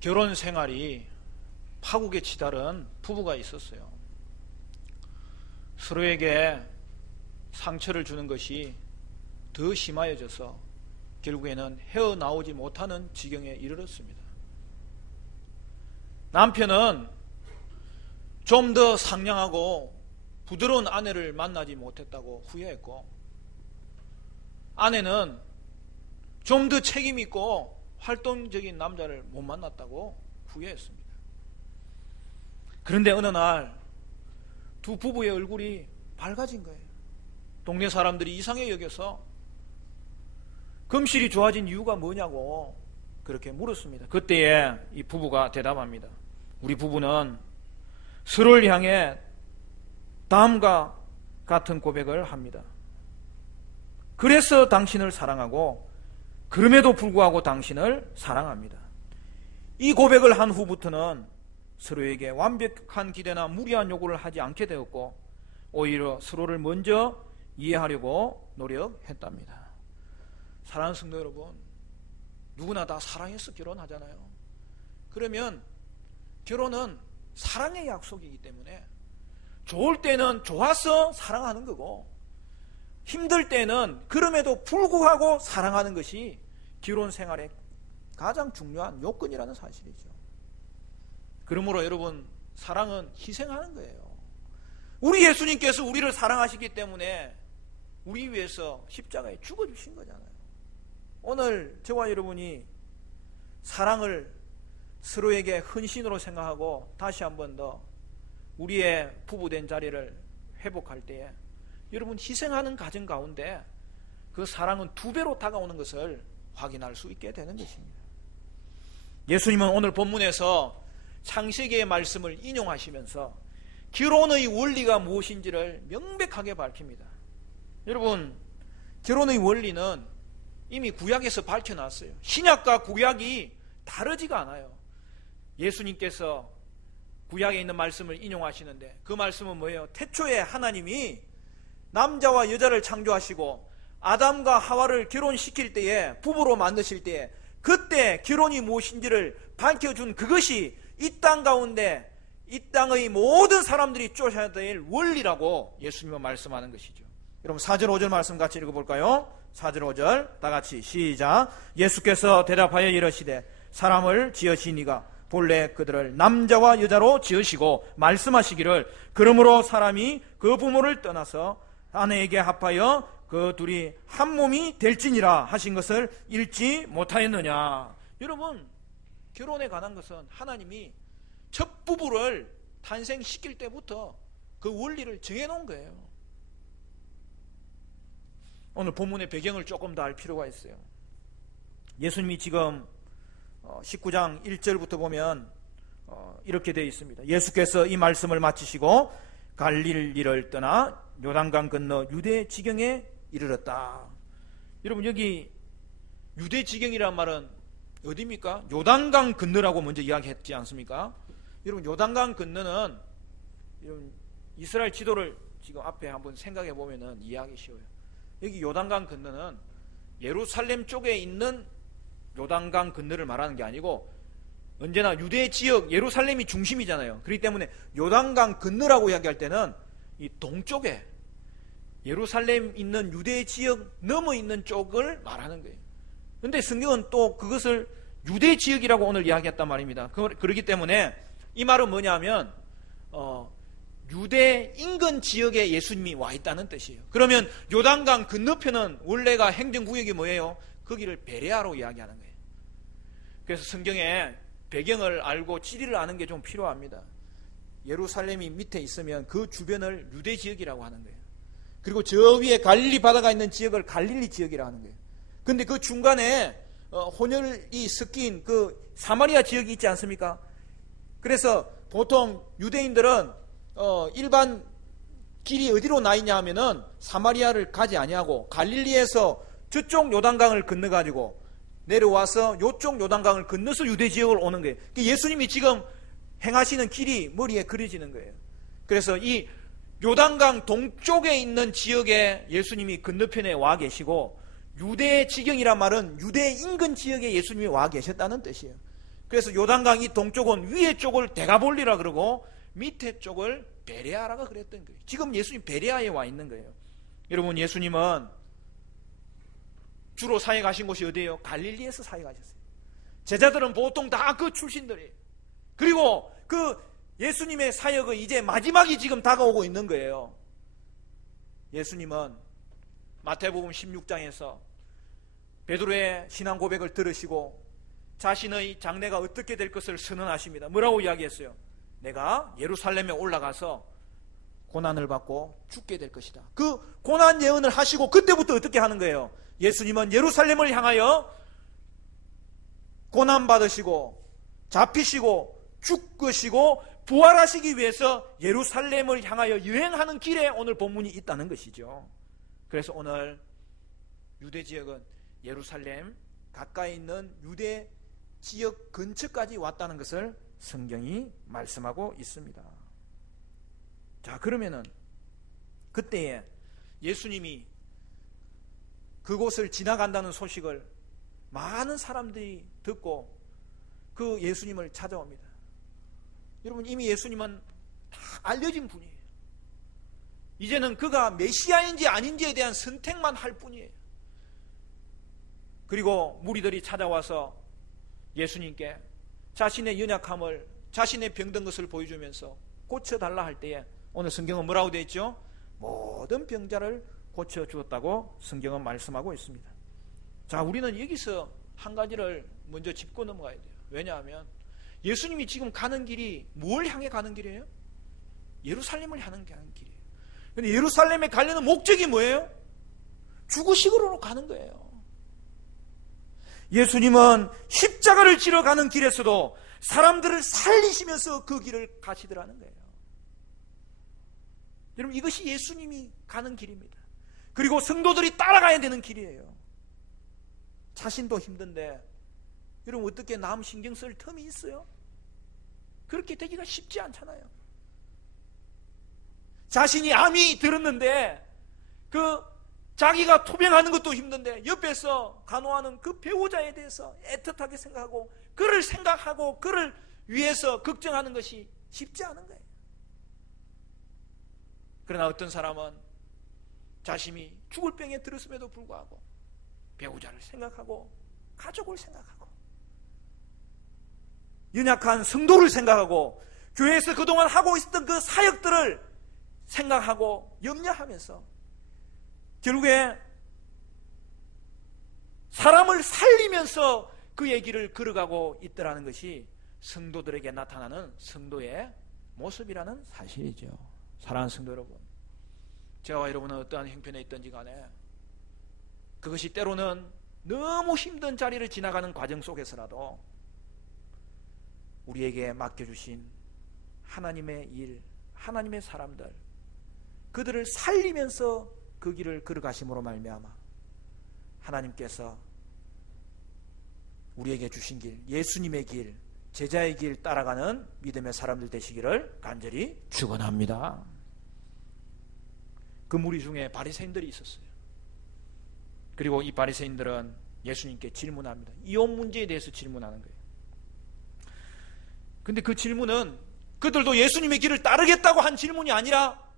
결혼 생활이 파국에 치달은 부부가 있었어요. 서로에게 상처를 주는 것이 더 심하여져서 결국에는 헤어나오지 못하는 지경에 이르렀습니다. 남편은 좀 더 상냥하고 부드러운 아내를 만나지 못했다고 후회했고, 아내는 좀 더 책임있고 활동적인 남자를 못 만났다고 후회했습니다. 그런데 어느 날 두 부부의 얼굴이 밝아진 거예요. 동네 사람들이 이상하게 여겨서 금실이 좋아진 이유가 뭐냐고 그렇게 물었습니다. 그때에 이 부부가 대답합니다. 우리 부부는 서로를 향해 다음과 같은 고백을 합니다. 그래서 당신을 사랑하고 그럼에도 불구하고 당신을 사랑합니다. 이 고백을 한 후부터는 서로에게 완벽한 기대나 무리한 요구를 하지 않게 되었고, 오히려 서로를 먼저 이해하려고 노력했답니다. 사랑하는 성도 여러분, 누구나 다 사랑해서 결혼하잖아요. 그러면 결혼은 사랑의 약속이기 때문에 좋을 때는 좋아서 사랑하는 거고, 힘들 때는 그럼에도 불구하고 사랑하는 것이 결혼 생활의 가장 중요한 요건이라는 사실이죠. 그러므로 여러분, 사랑은 희생하는 거예요. 우리 예수님께서 우리를 사랑하시기 때문에 우리 위해서 십자가에 죽어주신 거잖아요. 오늘 저와 여러분이 사랑을 서로에게 헌신으로 생각하고 다시 한 번 더 우리의 부부된 자리를 회복할 때에 여러분, 희생하는 과정 가운데 그 사랑은 2배로 다가오는 것을 확인할 수 있게 되는 것입니다. 예수님은 오늘 본문에서 창세기의 말씀을 인용하시면서 결혼의 원리가 무엇인지를 명백하게 밝힙니다. 여러분, 결혼의 원리는 이미 구약에서 밝혀놨어요. 신약과 구약이 다르지가 않아요. 예수님께서 구약에 있는 말씀을 인용하시는데 그 말씀은 뭐예요? 태초에 하나님이 남자와 여자를 창조하시고 아담과 하와를 결혼시킬 때에, 부부로 만드실 때에 그때 결혼이 무엇인지를 밝혀준 그것이 이 땅 가운데 이 땅의 모든 사람들이 쫓아야 될 원리라고 예수님은 말씀하는 것이죠. 여러분 4절 5절 말씀 같이 읽어볼까요? 4절 5절 다 같이 시작. 예수께서 대답하여 이르시되 사람을 지으시니가 본래 그들을 남자와 여자로 지으시고 말씀하시기를 그러므로 사람이 그 부모를 떠나서 아내에게 합하여 그 둘이 한 몸이 될지니라 하신 것을 읽지 못하였느냐. 여러분, 결혼에 관한 것은 하나님이 첫 부부를 탄생시킬 때부터 그 원리를 정해놓은 거예요. 오늘 본문의 배경을 조금 더 알 필요가 있어요. 예수님이 지금 19장 1절부터 보면 이렇게 되어 있습니다. 예수께서 이 말씀을 마치시고 갈릴리를 떠나 요단강 건너 유대 지경에 이르렀다. 여러분, 여기 유대 지경이란 말은 어디입니까? 요단강 건너라고 먼저 이야기했지 않습니까? 여러분, 요단강 건너는 여러분, 이스라엘 지도를 지금 앞에 한번 생각해 보면은 이해하기 쉬워요. 여기 요단강 건너는 예루살렘 쪽에 있는 요단강 건너를 말하는 게 아니고 언제나 유대 지역 예루살렘이 중심이잖아요. 그렇기 때문에 요단강 건너라고 이야기할 때는 이 동쪽에 예루살렘 있는 유대 지역 넘어 있는 쪽을 말하는 거예요. 그런데 성경은 또 그것을 유대 지역이라고 오늘 이야기했단 말입니다. 그렇기 때문에 이 말은 뭐냐면 유대 인근 지역에 예수님이 와 있다는 뜻이에요. 그러면 요단강 건너편은 원래가 행정구역이 뭐예요? 거기를 베레아로 이야기하는 거예요. 그래서 성경에 배경을 알고 지리를 아는 게 좀 필요합니다. 예루살렘이 밑에 있으면 그 주변을 유대 지역이라고 하는 거예요. 그리고 저 위에 갈릴리 바다가 있는 지역을 갈릴리 지역이라고 하는 거예요. 근데 그 중간에 혼혈이 섞인 그 사마리아 지역이 있지 않습니까? 그래서 보통 유대인들은 일반 길이 어디로 나 있냐 하면은 사마리아를 가지 아니하고 갈릴리에서 저쪽 요단강을 건너가지고 내려와서 요쪽 요단강을 건너서 유대 지역을 오는 거예요. 예수님이 지금 행하시는 길이 머리에 그려지는 거예요. 그래서 이 요단강 동쪽에 있는 지역에 예수님이 건너편에 와 계시고, 유대 지경이란 말은 유대 인근 지역에 예수님이 와 계셨다는 뜻이에요. 그래서 요단강 이 동쪽은 위에 쪽을 데가볼리라 그러고 밑에 쪽을 베레아라고 그랬던 거예요. 지금 예수님 베레아에 와 있는 거예요. 여러분, 예수님은 주로 사역하신 곳이 어디예요? 갈릴리에서 사역하셨어요. 제자들은 보통 다 그 출신들이에요. 그리고 그 예수님의 사역은 이제 마지막이 지금 다가오고 있는 거예요. 예수님은 마태복음 16장에서 베드로의 신앙 고백을 들으시고 자신의 장래가 어떻게 될 것을 선언하십니다. 뭐라고 이야기했어요? 내가 예루살렘에 올라가서 고난을 받고 죽게 될 것이다. 그 고난 예언을 하시고 그때부터 어떻게 하는 거예요? 예수님은 예루살렘을 향하여 고난 받으시고 잡히시고 죽으시고 부활하시기 위해서 예루살렘을 향하여 여행하는 길에 오늘 본문이 있다는 것이죠. 그래서 오늘 유대 지역은 예루살렘 가까이 있는 유대 지역 근처까지 왔다는 것을 성경이 말씀하고 있습니다. 자, 그러면은 그때에 예수님이 그곳을 지나간다는 소식을 많은 사람들이 듣고 그 예수님을 찾아옵니다. 여러분, 이미 예수님은 다 알려진 분이에요. 이제는 그가 메시아인지 아닌지에 대한 선택만 할 뿐이에요. 그리고 무리들이 찾아와서 예수님께 자신의 연약함을, 자신의 병든 것을 보여주면서 고쳐달라 할 때에 오늘 성경은 뭐라고 되어 있죠? 모든 병자를 고쳐주었다고 성경은 말씀하고 있습니다. 자, 우리는 여기서 한 가지를 먼저 짚고 넘어가야 돼요. 왜냐하면 예수님이 지금 가는 길이 뭘 향해 가는 길이에요? 예루살렘을 향해 가는 길이에요. 근데 예루살렘에 가려는 목적이 뭐예요? 죽으시고로 가는 거예요. 예수님은 십자가를 지러 가는 길에서도 사람들을 살리시면서 그 길을 가시더라는 거예요. 여러분, 이것이 예수님이 가는 길입니다. 그리고 성도들이 따라가야 되는 길이에요. 자신도 힘든데 여러분, 어떻게 남 신경 쓸 틈이 있어요? 그렇게 되기가 쉽지 않잖아요. 자신이 암이 들었는데 그 자기가 투병하는 것도 힘든데 옆에서 간호하는 그 배우자에 대해서 애틋하게 생각하고 그를 생각하고 그를 위해서 걱정하는 것이 쉽지 않은 거예요. 그러나 어떤 사람은 자신이 죽을 병에 들었음에도 불구하고 배우자를 생각하고 가족을 생각하고 연약한 성도를 생각하고 교회에서 그동안 하고 있었던 그 사역들을 생각하고 염려하면서 결국에 사람을 살리면서 그의 길을 걸어가고 있더라는 것이 성도들에게 나타나는 성도의 모습이라는 사실이죠. 사랑하는 성도 여러분, 저와 여러분은 어떠한 형편에 있든지 간에 그것이 때로는 너무 힘든 자리를 지나가는 과정 속에서라도 우리에게 맡겨주신 하나님의 일, 하나님의 사람들, 그들을 살리면서 그 길을 걸어가심으로 말미암아 하나님께서 우리에게 주신 길, 예수님의 길, 제자의 길 따라가는 믿음의 사람들 되시기를 간절히 축원합니다. 그 무리 중에 바리새인들이 있었어요. 그리고 이 바리새인들은 예수님께 질문합니다. 이혼 문제에 대해서 질문하는 거예요. 근데 그 질문은 그들도 예수님의 길을 따르겠다고 한 질문이 아니라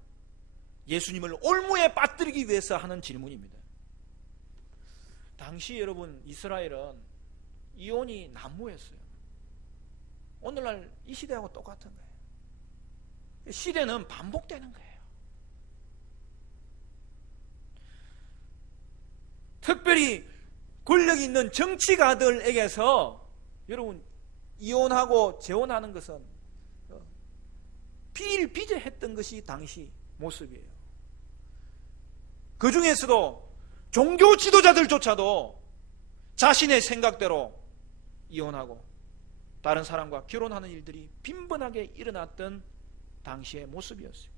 예수님을 올무에 빠뜨리기 위해서 하는 질문입니다. 당시 여러분, 이스라엘은 이혼이 난무했어요. 오늘날 이 시대하고 똑같은 거예요. 시대는 반복되는 거예요. 특별히 권력 있는 정치가들에게서 여러분, 이혼하고 재혼하는 것은 비일비재했던 것이 당시 모습이에요. 그 중에서도 종교 지도자들조차도 자신의 생각대로 이혼하고 다른 사람과 결혼하는 일들이 빈번하게 일어났던 당시의 모습이었어요.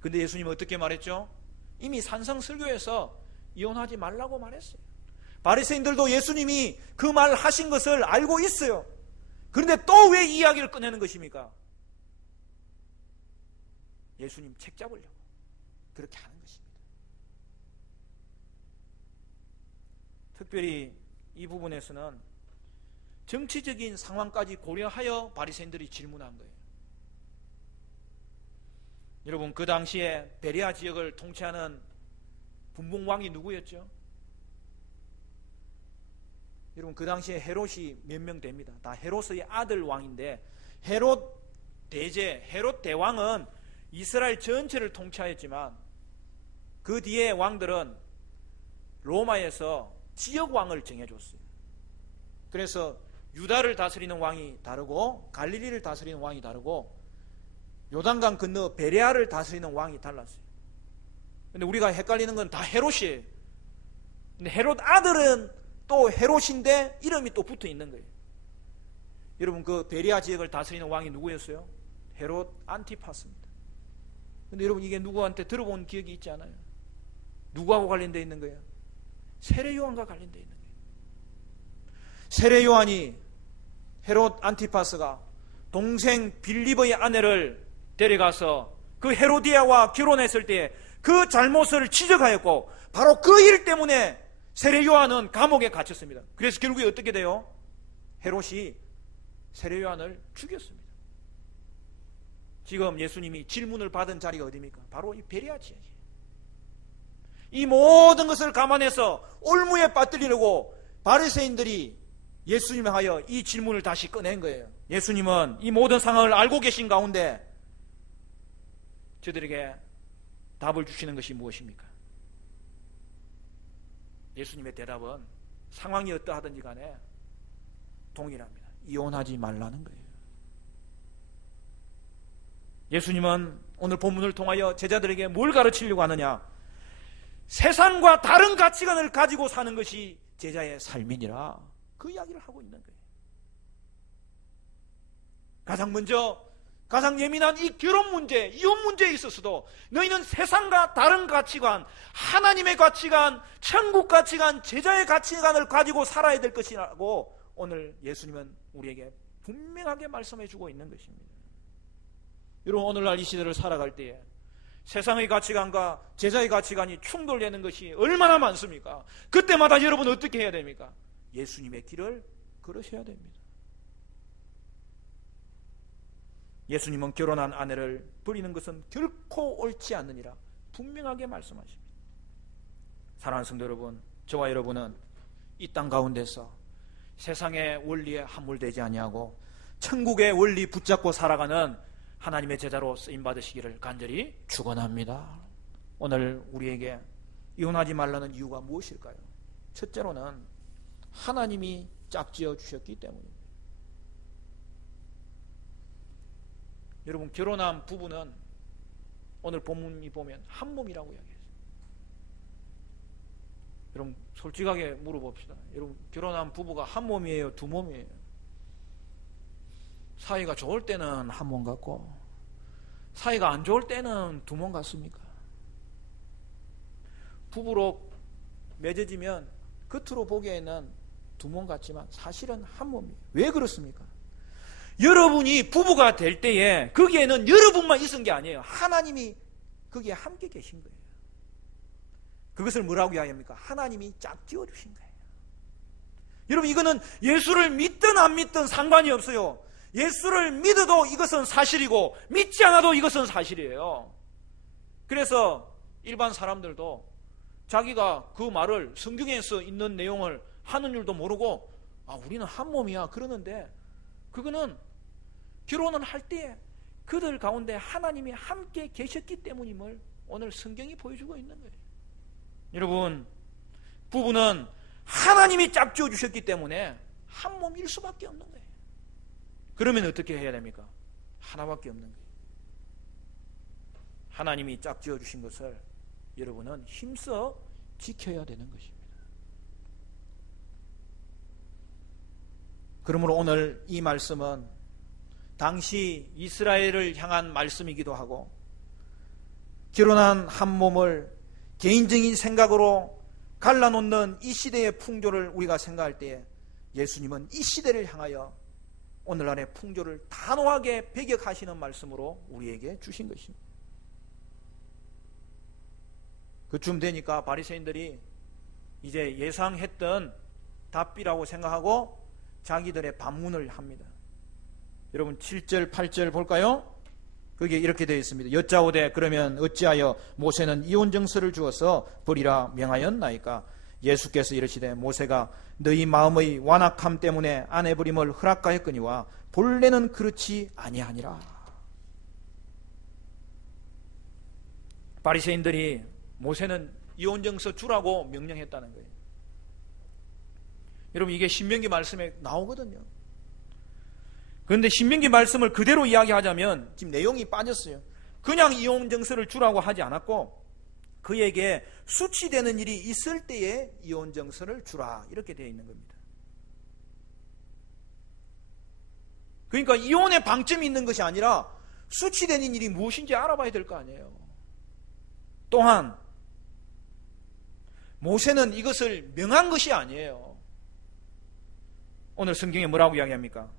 근데 예수님은 어떻게 말했죠? 이미 산상설교에서 이혼하지 말라고 말했어요. 바리새인들도 예수님이 그 말 하신 것을 알고 있어요. 그런데 또 왜 이야기를 꺼내는 것입니까? 예수님 책 잡으려고 그렇게 하는 것입니다. 특별히 이 부분에서는 정치적인 상황까지 고려하여 바리새인들이 질문한 거예요. 여러분, 그 당시에 베레아 지역을 통치하는 분봉왕이 누구였죠? 여러분, 그 당시에 헤롯이 몇 명 됩니다. 다 헤롯의 아들 왕인데, 헤롯 대제, 헤롯 대왕은 이스라엘 전체를 통치하였지만 그 뒤에 왕들은 로마에서 지역 왕을 정해줬어요. 그래서 유다를 다스리는 왕이 다르고 갈릴리를 다스리는 왕이 다르고 요단강 건너 베레아를 다스리는 왕이 달랐어요. 근데 우리가 헷갈리는 건 다 헤롯이에요. 근데 헤롯 아들은 또 헤롯인데 이름이 또 붙어 있는 거예요. 여러분, 그 베레아 지역을 다스리는 왕이 누구였어요? 헤롯 안티파스입니다. 근데 여러분, 이게 누구한테 들어본 기억이 있지 않아요? 누구하고 관련되어 있는 거예요? 세례 요한과 관련되어 있는 거예요. 세례 요한이 헤롯 안티파스가 동생 빌립의 아내를 데려가서 그 헤로디아와 결혼했을 때 그 잘못을 지적하였고, 바로 그 일 때문에 세례 요한은 감옥에 갇혔습니다. 그래서 결국에 어떻게 돼요? 헤롯이 세례 요한을 죽였습니다. 지금 예수님이 질문을 받은 자리가 어디입니까? 바로 이 베레아 지역이에요. 이 모든 것을 감안해서 올무에 빠뜨리려고 바리새인들이 예수님에 하여 이 질문을 다시 꺼낸 거예요. 예수님은 이 모든 상황을 알고 계신 가운데 저들에게 답을 주시는 것이 무엇입니까? 예수님의 대답은 상황이 어떠하든지 간에 동일합니다. 이혼하지 말라는 거예요. 예수님은 오늘 본문을 통하여 제자들에게 뭘 가르치려고 하느냐? 세상과 다른 가치관을 가지고 사는 것이 제자의 삶이니라, 그 이야기를 하고 있는 거예요. 가장 먼저 가장 예민한 이 결혼 문제, 이혼 문제에 있어서도 너희는 세상과 다른 가치관, 하나님의 가치관, 천국 가치관, 제자의 가치관을 가지고 살아야 될 것이라고 오늘 예수님은 우리에게 분명하게 말씀해 주고 있는 것입니다. 여러분, 오늘날 이 시대를 살아갈 때에 세상의 가치관과 제자의 가치관이 충돌되는 것이 얼마나 많습니까? 그때마다 여러분 어떻게 해야 됩니까? 예수님의 길을 걸으셔야 됩니다. 예수님은 결혼한 아내를 버리는 것은 결코 옳지 않느니라 분명하게 말씀하십니다. 사랑하는 성도 여러분, 저와 여러분은 이 땅 가운데서 세상의 원리에 함몰되지 아니하고 천국의 원리 붙잡고 살아가는 하나님의 제자로 쓰임받으시기를 간절히 축원합니다. 오늘 우리에게 이혼하지 말라는 이유가 무엇일까요? 첫째로는 하나님이 짝지어 주셨기 때문입니다. 여러분, 결혼한 부부는 오늘 본문이 보면 한 몸이라고 이야기했어요. 여러분, 솔직하게 물어봅시다. 여러분, 결혼한 부부가 한 몸이에요? 두 몸이에요? 사이가 좋을 때는 한 몸 같고 사이가 안 좋을 때는 두 몸 같습니까? 부부로 맺어지면 겉으로 보기에는 두 몸 같지만 사실은 한 몸이에요. 왜 그렇습니까? 여러분이 부부가 될 때에 거기에는 여러분만 있은 게 아니에요. 하나님이 거기에 함께 계신 거예요. 그것을 뭐라고 이야기합니까? 하나님이 짝지어 주신 거예요. 여러분, 이거는 예수를 믿든 안 믿든 상관이 없어요. 예수를 믿어도 이것은 사실이고 믿지 않아도 이것은 사실이에요. 그래서 일반 사람들도 자기가 그 말을 성경에서 있는 내용을 하는 줄도 모르고 우리는 한 몸이야 그러는데, 그거는 결혼을 할 때 그들 가운데 하나님이 함께 계셨기 때문임을 오늘 성경이 보여주고 있는 거예요. 여러분, 부부는 하나님이 짝지어 주셨기 때문에 한 몸일 수밖에 없는 거예요. 그러면 어떻게 해야 됩니까? 하나밖에 없는 거예요. 하나님이 짝지어 주신 것을 여러분은 힘써 지켜야 되는 것입니다. 그러므로 오늘 이 말씀은 당시 이스라엘을 향한 말씀이기도 하고, 결혼한 한 몸을 개인적인 생각으로 갈라놓는 이 시대의 풍조를 우리가 생각할 때에 예수님은 이 시대를 향하여 오늘날의 풍조를 단호하게 배격하시는 말씀으로 우리에게 주신 것입니다. 그쯤 되니까 바리새인들이 이제 예상했던 답비라고 생각하고 자기들의 반문을 합니다. 여러분 7절 8절 볼까요? 거기에 이렇게 되어 있습니다. 여짜오되 그러면 어찌하여 모세는 이혼정서를 주어서 버리라 명하였나이까? 예수께서 이르시되 모세가 너희 마음의 완악함 때문에 아내 버림을 허락하였거니와 본래는 그렇지 아니하니라. 바리새인들이 모세는 이혼정서 주라고 명령했다는 거예요. 여러분 이게 신명기 말씀에 나오거든요. 그런데 신명기 말씀을 그대로 이야기하자면 지금 내용이 빠졌어요. 그냥 이혼정서를 주라고 하지 않았고 그에게 수치되는 일이 있을 때에 이혼정서를 주라 이렇게 되어 있는 겁니다. 그러니까 이혼의 방점이 있는 것이 아니라 수치되는 일이 무엇인지 알아봐야 될 거 아니에요. 또한 모세는 이것을 명한 것이 아니에요. 오늘 성경에 뭐라고 이야기합니까?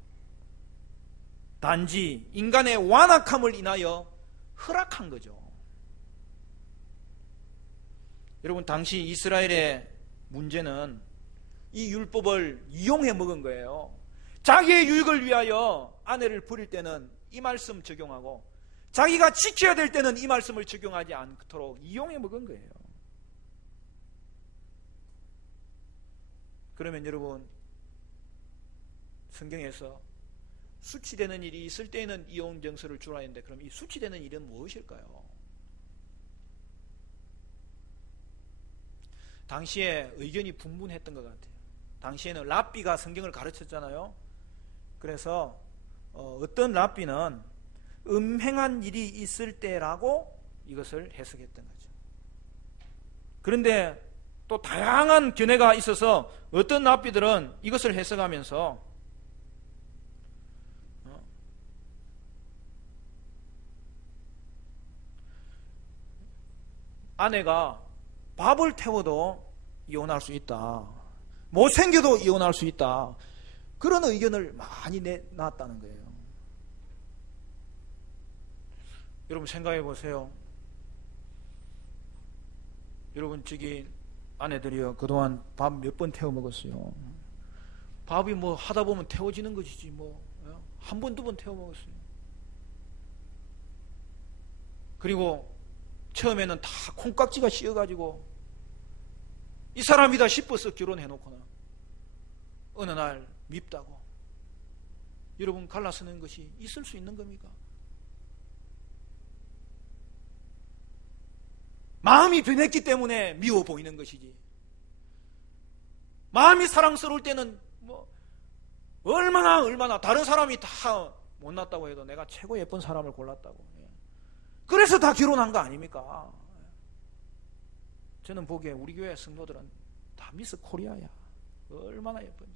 단지 인간의 완악함을 인하여 허락한 거죠. 여러분 당시 이스라엘의 문제는 이 율법을 이용해 먹은 거예요. 자기의 유익을 위하여 아내를 버릴 때는 이 말씀 적용하고 자기가 지켜야 될 때는 이 말씀을 적용하지 않도록 이용해 먹은 거예요. 그러면 여러분 성경에서 수치되는 일이 있을 때에는 이혼정서를 주라 했는데 그럼 이 수치되는 일은 무엇일까요? 당시에 의견이 분분했던 것 같아요. 당시에는 랍비가 성경을 가르쳤잖아요. 그래서 어떤 랍비는 음행한 일이 있을 때라고 이것을 해석했던 거죠. 그런데 또 다양한 견해가 있어서 어떤 랍비들은 이것을 해석하면서 아내가 밥을 태워도 이혼할 수 있다. 못생겨도 이혼할 수 있다. 그런 의견을 많이 내놨다는 거예요. 여러분 생각해 보세요. 여러분 저기 아내들이요 그동안 밥 몇 번 태워 먹었어요. 밥이 뭐 하다 보면 태워지는 것이지 뭐 한 번 두 번 태워 먹었어요. 그리고 처음에는 다 콩깍지가 씌어가지고 이 사람이다 싶어서 결혼해놓거나 어느 날 밉다고 여러분 갈라서는 것이 있을 수 있는 겁니까? 마음이 변했기 때문에 미워 보이는 것이지 마음이 사랑스러울 때는 뭐 얼마나 다른 사람이 다 못났다고 해도 내가 최고 예쁜 사람을 골랐다고 그래서 다 결혼한 거 아닙니까? 저는 보기에 우리 교회 성도들은 다 미스 코리아야. 얼마나 예쁜지.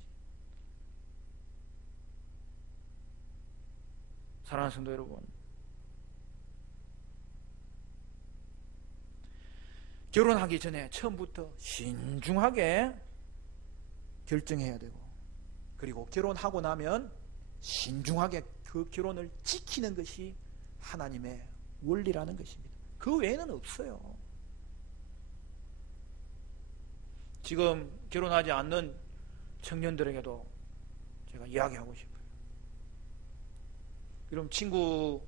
사랑하는 성도 여러분, 결혼하기 전에 처음부터 신중하게 결정해야 되고 그리고 결혼하고 나면 신중하게 그 결혼을 지키는 것이 하나님의 원리라는 것입니다. 그 외에는 없어요. 지금 결혼하지 않는 청년들에게도 제가 이야기하고 싶어요. 여러분 친구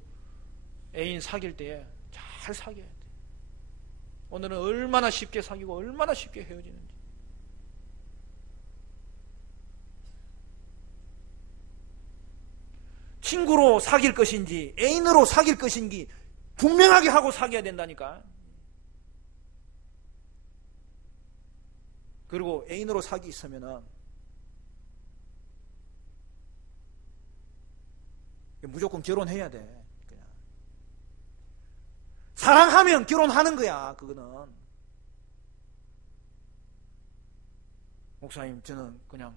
애인 사귈 때 잘 사귀어야 돼요. 오늘은 얼마나 쉽게 사귀고 얼마나 쉽게 헤어지는지. 친구로 사귈 것인지 애인으로 사귈 것인지 분명하게 하고 사귀어야 된다니까. 그리고 애인으로 사귀 있으면은 무조건 결혼해야 돼. 그냥. 사랑하면 결혼하는 거야. 그거는. 목사님 저는 그냥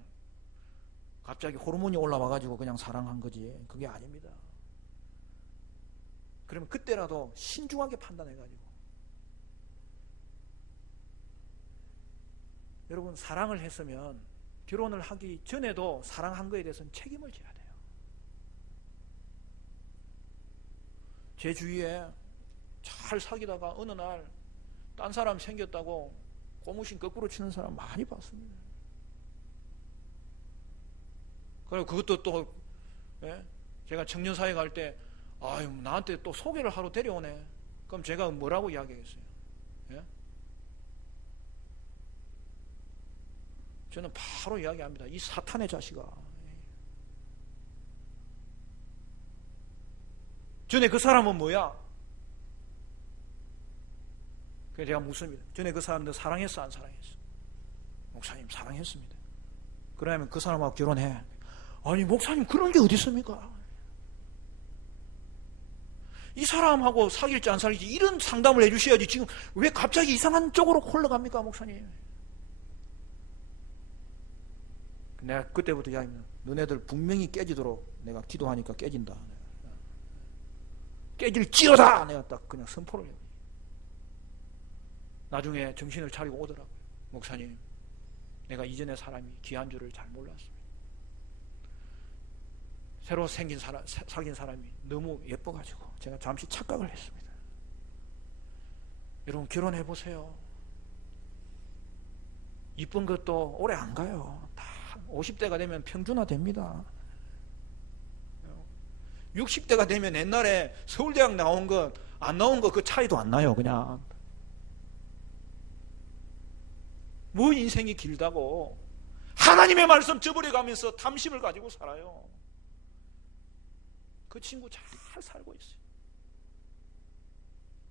갑자기 호르몬이 올라와가지고 그냥 사랑한 거지. 그게 아닙니다. 그러면 그때라도 신중하게 판단해가지고 여러분 사랑을 했으면 결혼을 하기 전에도 사랑한 거에 대해서는 책임을 져야 돼요. 제 주위에 잘 사귀다가 어느 날 딴 사람 생겼다고 고무신 거꾸로 치는 사람 많이 봤습니다. 그리고 그것도 또, 예? 제가 청년사회 갈 때, 아유, 나한테 또 소개를 하러 데려오네. 그럼 제가 뭐라고 이야기하겠어요? 예? 저는 바로 이야기합니다. 이 사탄의 자식아. 전에 그 사람은 뭐야? 그래서 제가 묻습니다. 전에 그 사람들 사랑했어, 안 사랑했어? 목사님, 사랑했습니다. 그러면 그 사람하고 결혼해. 아니, 목사님, 그런 게 어디 있습니까? 이 사람하고 사귈지 안 사귈지 이런 상담을 해주셔야지. 지금 왜 갑자기 이상한 쪽으로 흘러갑니까, 목사님? 내가 그때부터 이야기합니다. 너네들 분명히 깨지도록 내가 기도하니까 깨진다. 깨질지어다! 내가 딱 그냥 선포를 해요. 나중에 정신을 차리고 오더라고요. 목사님, 내가 이전의 사람이 귀한 줄을 잘 몰랐습니다. 새로 생긴 사귄 사람이 너무 예뻐가지고 제가 잠시 착각을 했습니다. 여러분, 결혼해보세요. 이쁜 것도 오래 안 가요. 다 50대가 되면 평준화 됩니다. 60대가 되면 옛날에 서울대학 나온 거 안 나온 거 그 차이도 안 나요. 그냥 뭐 인생이 길다고 하나님의 말씀 저버려가면서 탐심을 가지고 살아요. 그 친구 잘 살고 있어요.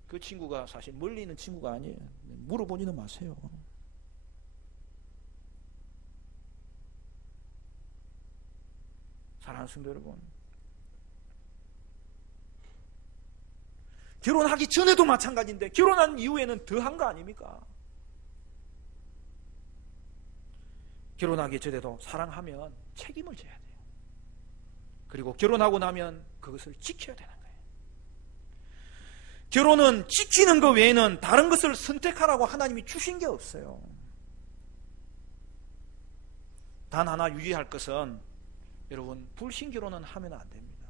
그 친구가 사실 멀리 있는 친구가 아니에요. 물어보지는 마세요. 사랑하는 성도 여러분, 결혼하기 전에도 마찬가지인데 결혼한 이후에는 더한 거 아닙니까? 결혼하기 전에도 사랑하면 책임을 져야 돼요. 그리고 결혼하고 나면 그것을 지켜야 되는 거예요. 결혼은 지키는 것 외에는 다른 것을 선택하라고 하나님이 주신 게 없어요. 단 하나 유의할 것은, 여러분, 불신결혼은 하면 안 됩니다.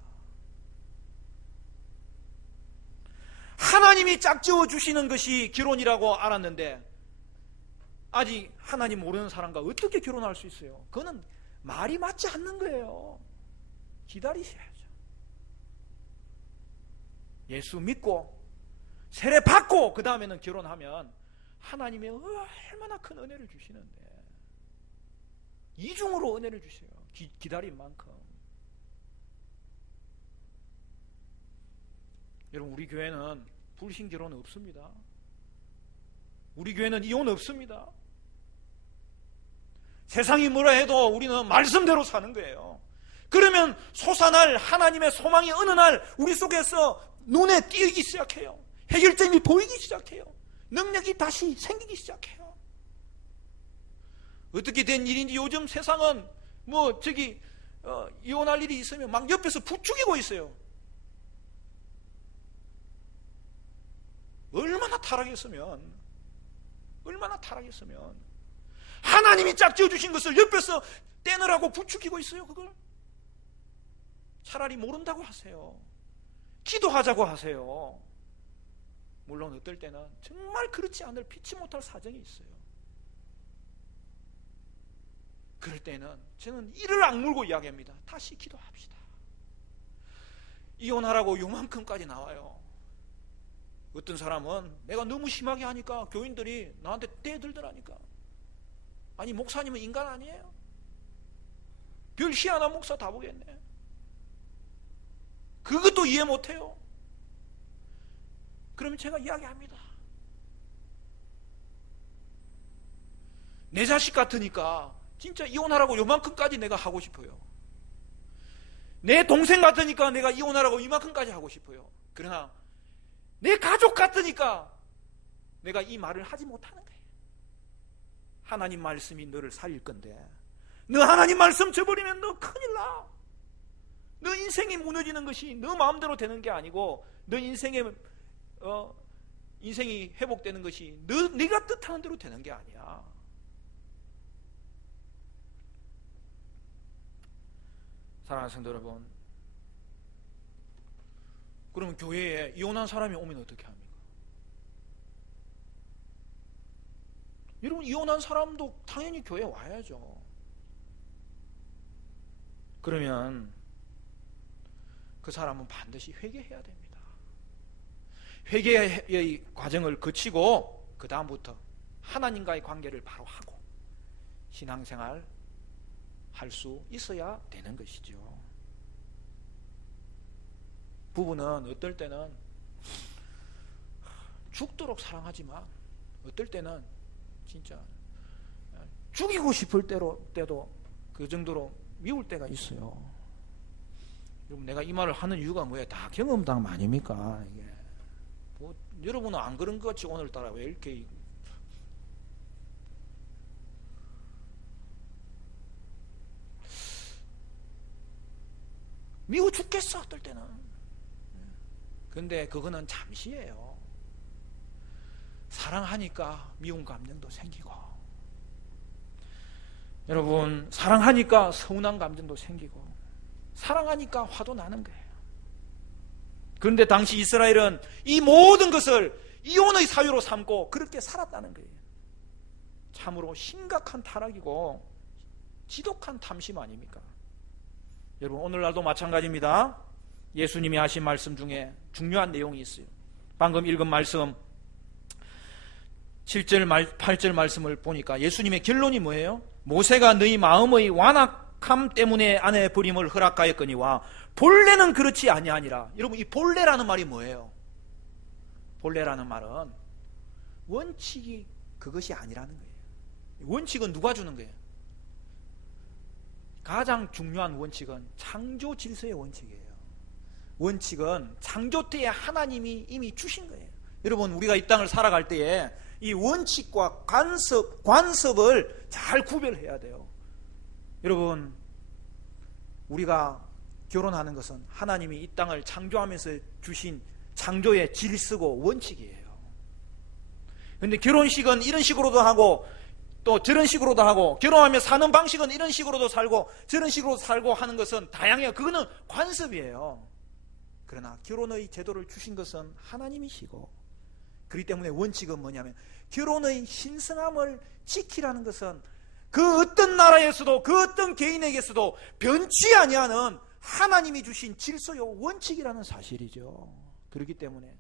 하나님이 짝지어 주시는 것이 결혼이라고 알았는데 아직 하나님 모르는 사람과 어떻게 결혼할 수 있어요? 그거는 말이 맞지 않는 거예요. 기다리셔야죠. 예수 믿고 세례 받고 그 다음에는 결혼하면 하나님이 얼마나 큰 은혜를 주시는데, 이중으로 은혜를 주세요. 기다린 만큼. 여러분, 우리 교회는 불신결혼 없습니다. 우리 교회는 이혼 없습니다. 세상이 뭐라 해도 우리는 말씀대로 사는 거예요. 그러면 솟아날 하나님의 소망이 어느 날 우리 속에서 눈에 띄기 시작해요. 해결점이 보이기 시작해요. 능력이 다시 생기기 시작해요. 어떻게 된 일인지 요즘 세상은 이혼할 일이 있으면 막 옆에서 부추기고 있어요. 얼마나 타락했으면 하나님이 짝지어 주신 것을 옆에서 떼느라고 부추기고 있어요. 그걸 차라리 모른다고 하세요. 기도하자고 하세요. 물론 어떨 때는 정말 그렇지 않을 피치 못할 사정이 있어요. 그럴 때는 저는 이를 악물고 이야기합니다. 다시 기도합시다. 이혼하라고 요만큼까지 나와요. 어떤 사람은 내가 너무 심하게 하니까 교인들이 나한테 떼들더라니까. 아니, 목사님은 인간 아니에요? 별 희한한 목사 다 보겠네. 그것도 이해 못해요. 그러면 제가 이야기합니다. 내 자식 같으니까 진짜 이혼하라고 요만큼까지 내가 하고 싶어요. 내 동생 같으니까 내가 이혼하라고 이만큼까지 하고 싶어요. 그러나 내 가족 같으니까 내가 이 말을 하지 못하는 거예요. 하나님 말씀이 너를 살릴 건데 너 하나님 말씀 저버리면 너 큰일 나. 너 인생이 무너지는 것이 너 마음대로 되는 게 아니고 너 인생이 회복되는 것이 네가 뜻하는 대로 되는 게 아니야. 사랑하는 성도 여러분, 그러면 교회에 이혼한 사람이 오면 어떻게 합니까? 여러분, 이혼한 사람도 당연히 교회에 와야죠. 그러면 그 사람은 반드시 회개해야 됩니다. 회개의 과정을 거치고 그 다음부터 하나님과의 관계를 바로 하고 신앙생활 할 수 있어야 되는 것이죠. 부부는 어떨 때는 죽도록 사랑하지만 어떨 때는 진짜 죽이고 싶을 때도 그 정도로 미울 때가 있어요. 여러분, 내가 이 말을 하는 이유가 뭐예요? 다 경험담 아닙니까? 이게 뭐, 여러분은 안 그런 것 같이 오늘따라 왜 이렇게 미워 죽겠어 어떨 때는. 근데 그거는 잠시예요. 사랑하니까 미운 감정도 생기고, 여러분 사랑하니까 서운한 감정도 생기고, 사랑하니까 화도 나는 거예요. 그런데 당시 이스라엘은 이 모든 것을 이혼의 사유로 삼고 그렇게 살았다는 거예요. 참으로 심각한 타락이고 지독한 탐심 아닙니까? 여러분, 오늘날도 마찬가지입니다. 예수님이 하신 말씀 중에 중요한 내용이 있어요. 방금 읽은 말씀 7절 8절 말씀을 보니까 예수님의 결론이 뭐예요? 모세가 너희 마음의 완악함 때문에 아내 버림을 허락하였거니와 본래는 그렇지 아니하니라. 여러분, 이 본래라는 말이 뭐예요? 본래라는 말은 원칙이 그것이 아니라는 거예요. 원칙은 누가 주는 거예요? 가장 중요한 원칙은 창조 질서의 원칙이에요. 원칙은 창조 때에 하나님이 이미 주신 거예요. 여러분, 우리가 이 땅을 살아갈 때에 이 원칙과 관습을 잘 구별해야 돼요. 여러분, 우리가 결혼하는 것은 하나님이 이 땅을 창조하면서 주신 창조의 질서고 원칙이에요. 그런데 결혼식은 이런 식으로도 하고 또 저런 식으로도 하고, 결혼하며 사는 방식은 이런 식으로도 살고 저런 식으로 살고 하는 것은 다양해요. 그거는 관습이에요. 그러나 결혼의 제도를 주신 것은 하나님이시고, 그렇기 때문에 원칙은 뭐냐면 결혼의 신성함을 지키라는 것은 그 어떤 나라에서도 그 어떤 개인에게서도 변치 아니하는 하나님이 주신 질서요 원칙이라는 사실이죠. 그렇기 때문에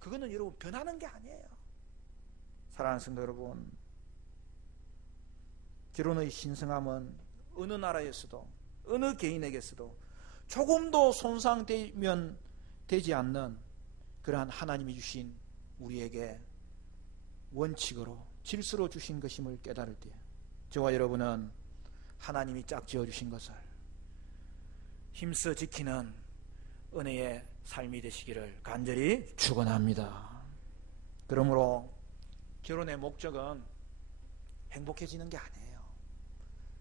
그거는 여러분 변하는 게 아니에요. 사랑하는 성도 여러분, 결혼의 신성함은 어느 나라에서도 어느 개인에게서도 조금도 손상되면 되지 않는 그러한 하나님이 주신 우리에게 원칙으로 질서로 주신 것임을 깨달을 때 저와 여러분은 하나님이 짝지어 주신 것을 힘써 지키는 은혜의 삶이 되시기를 간절히 축원합니다. 그러므로 결혼의 목적은 행복해지는 게 아니에요.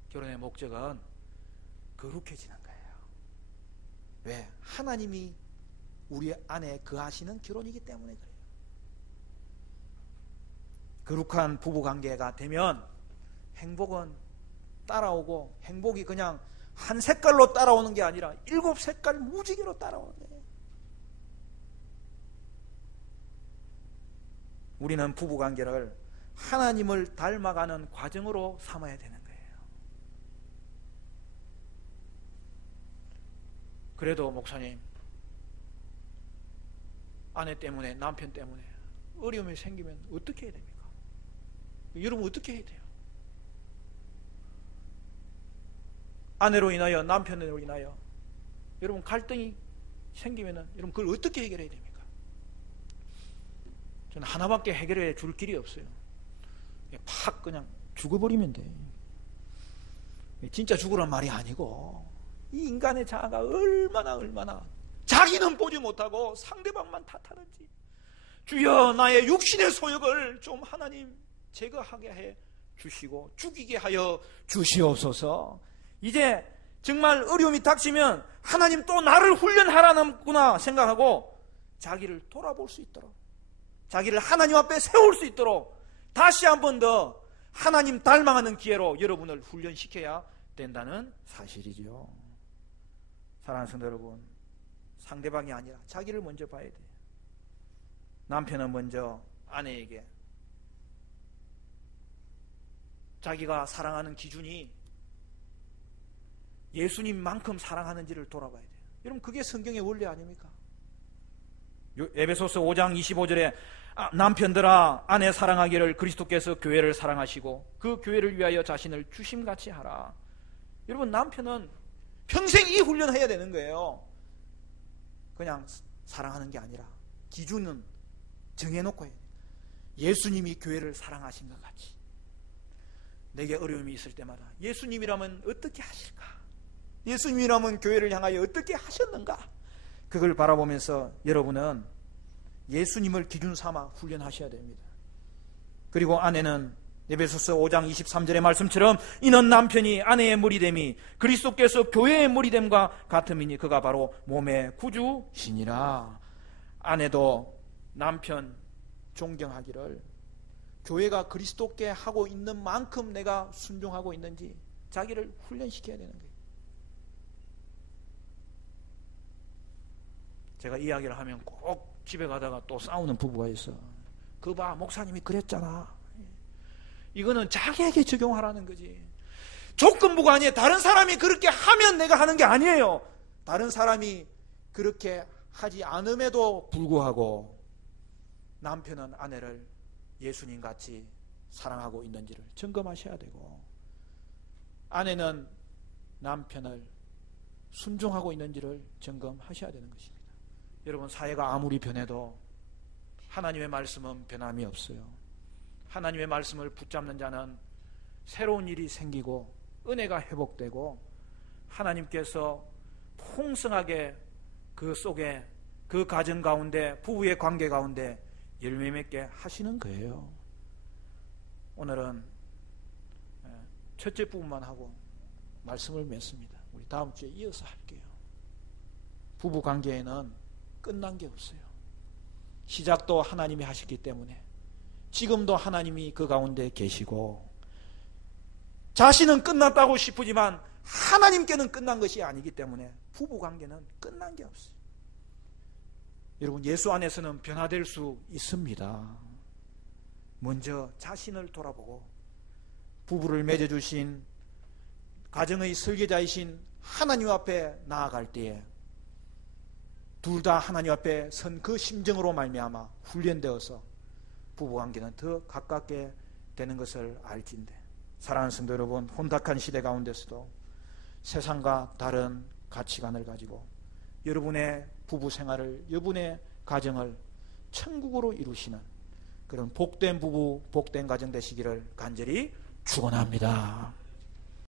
결혼의 목적은 거룩해지는 거예요. 왜? 하나님이 우리 안에 거하시는 결혼이기 때문에 그래요. 거룩한 부부관계가 되면 행복은 따라오고, 행복이 그냥 한 색깔로 따라오는 게 아니라 7색깔 무지개로 따라오는 거예요. 우리는 부부관계를 하나님을 닮아가는 과정으로 삼아야 되는 거예요. 그래도 목사님, 아내 때문에, 남편 때문에 어려움이 생기면 어떻게 해야 됩니까? 여러분 어떻게 해야 돼요? 아내로 인하여, 남편으로 인하여 여러분 갈등이 생기면 여러분 그걸 어떻게 해결해야 됩니까? 저는 하나밖에 해결해 줄 길이 없어요. 팍 그냥 죽어버리면 돼. 진짜 죽으란 말이 아니고, 이 인간의 자아가 얼마나 자기는 보지 못하고 상대방만 탓하는지, 주여 나의 육신의 소욕을 좀 하나님 제거하게 해 주시고 죽이게 하여 주시옵소서. 이제 정말 어려움이 닥치면 하나님 또 나를 훈련하라는구나 생각하고 자기를 돌아볼 수 있도록, 자기를 하나님 앞에 세울 수 있도록 다시 한 번 더 하나님 닮아가는 기회로 여러분을 훈련시켜야 된다는 사실이죠. 사랑하는 성도 여러분, 상대방이 아니라 자기를 먼저 봐야 돼요. 남편은 먼저 아내에게 자기가 사랑하는 기준이 예수님만큼 사랑하는지를 돌아봐야 돼요. 여러분, 그게 성경의 원리 아닙니까? 에베소서 5장 25절에 남편들아 아내 사랑하기를 그리스도께서 교회를 사랑하시고 그 교회를 위하여 자신을 주심같이 하라. 여러분, 남편은 평생 이 훈련해야 되는 거예요. 그냥 사랑하는 게 아니라 기준은 정해놓고 해야 돼요. 예수님이 교회를 사랑하신 것 같이 내게 어려움이 있을 때마다 예수님이라면 어떻게 하실까? 예수님이라면 교회를 향하여 어떻게 하셨는가? 그걸 바라보면서 여러분은 예수님을 기준 삼아 훈련하셔야 됩니다. 그리고 아내는 에베소서 5장 23절의 말씀처럼 이는 남편이 아내의 머리됨이 그리스도께서 교회의 머리됨과 같음이니 그가 바로 몸의 구주시니라. 아내도 남편 존경하기를 교회가 그리스도께 하고 있는 만큼 내가 순종하고 있는지 자기를 훈련시켜야 되는 거예요. 제가 이야기를 하면 꼭 집에 가다가 또 싸우는 부부가 있어. 그거 봐, 목사님이 그랬잖아. 이거는 자기에게 적용하라는 거지. 조건부가 아니에요. 다른 사람이 그렇게 하면 내가 하는 게 아니에요. 다른 사람이 그렇게 하지 않음에도 불구하고 남편은 아내를 예수님같이 사랑하고 있는지를 점검하셔야 되고, 아내는 남편을 순종하고 있는지를 점검하셔야 되는 것입니다. 여러분, 사회가 아무리 변해도 하나님의 말씀은 변함이 없어요. 하나님의 말씀을 붙잡는 자는 새로운 일이 생기고 은혜가 회복되고 하나님께서 풍성하게 그 속에, 그 가정 가운데, 부부의 관계 가운데 열매 맺게 하시는 거예요. 오늘은 첫째 부분만 하고 말씀을 맺습니다. 우리 다음 주에 이어서 할게요. 부부 관계에는 끝난 게 없어요. 시작도 하나님이 하셨기 때문에 지금도 하나님이 그 가운데 계시고, 자신은 끝났다고 싶으지만 하나님께는 끝난 것이 아니기 때문에 부부 관계는 끝난 게 없어요. 여러분, 예수 안에서는 변화될 수 있습니다. 먼저 자신을 돌아보고 부부를 맺어주신 가정의 설계자이신 하나님 앞에 나아갈 때에 둘 다 하나님 앞에 선 그 심정으로 말미암아 훈련되어서 부부관계는 더 가깝게 되는 것을 알진대, 사랑하는 성도 여러분, 혼탁한 시대 가운데서도 세상과 다른 가치관을 가지고 여러분의 부부 생활을, 여러분의 가정을 천국으로 이루시는 그런 복된 부부, 복된 가정 되시기를 간절히 축원합니다.